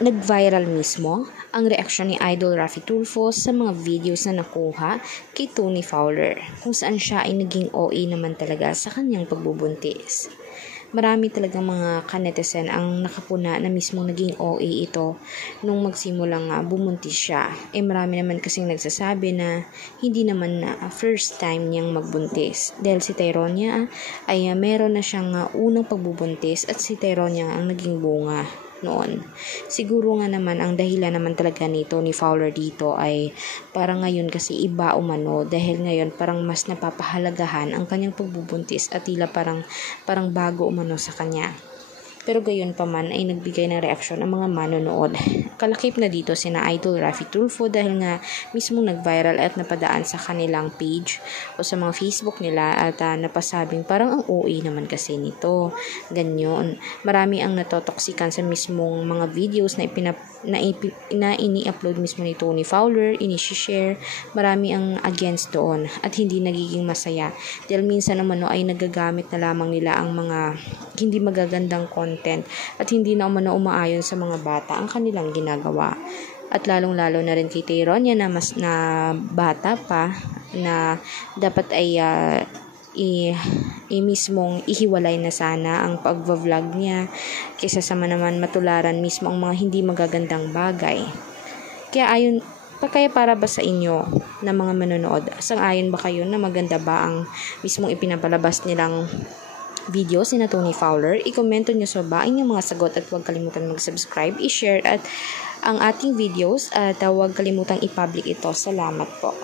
nag-viral mismo ang reaksyon ni Idol Raffy Tulfo sa mga videos na nakuha kay Tony Fowler, kung saan siya ay naging OA naman talaga sa kanyang pagbubuntis. Marami talagang mga kanetizen ang nakapuna na mismong naging OA ito nung magsimulang bumuntis siya. Marami naman kasing nagsasabi na hindi naman na first time niyang magbuntis. Dahil si Tyronia ay meron na siyang unang pagbubuntis at si Tyronia ang naging bunga noon. Siguro nga naman ang dahilan naman talaga ni Tony Fowler dito ay parang ngayon kasi iba umano, dahil ngayon parang mas napapahalagahan ang kanyang pagbubuntis at tila parang bago umano sa kanya. Pero gayon pa man ay nagbigay ng reaksyon ang mga manonood. Kalakip na dito sina Idol Raffy Tulfo dahil nga mismong nag-viral at napadaan sa kanilang page o sa mga Facebook nila at napasabing parang ang OA naman kasi nito. Ganyan. Marami ang natotoksikan sa mismong mga videos na ini-upload mismo ni Tony Fowler, ini-share. Marami ang against doon at hindi nagiging masaya. Dahil minsan naman ay nagagamit na lamang nila ang mga hindi magagandang content at hindi na umaayon sa mga bata ang kanilang ginagawa. At lalong-lalo na rin kay Tyronia na mas na bata pa na dapat ay mismong ihiwalay na sana ang pag-vlog niya kaysa sa naman matularan mismo ang mga hindi magagandang bagay. Kaya para ba sa inyo na mga manonood, sang-ayon ba kayo na maganda ba ang mismong ipinapalabas nilang video si Tony Fowler? I-komento nyo sa baba inyong mga sagot at huwag kalimutan mag-subscribe, i-share at ang ating videos at huwag kalimutang i-public ito. Salamat po.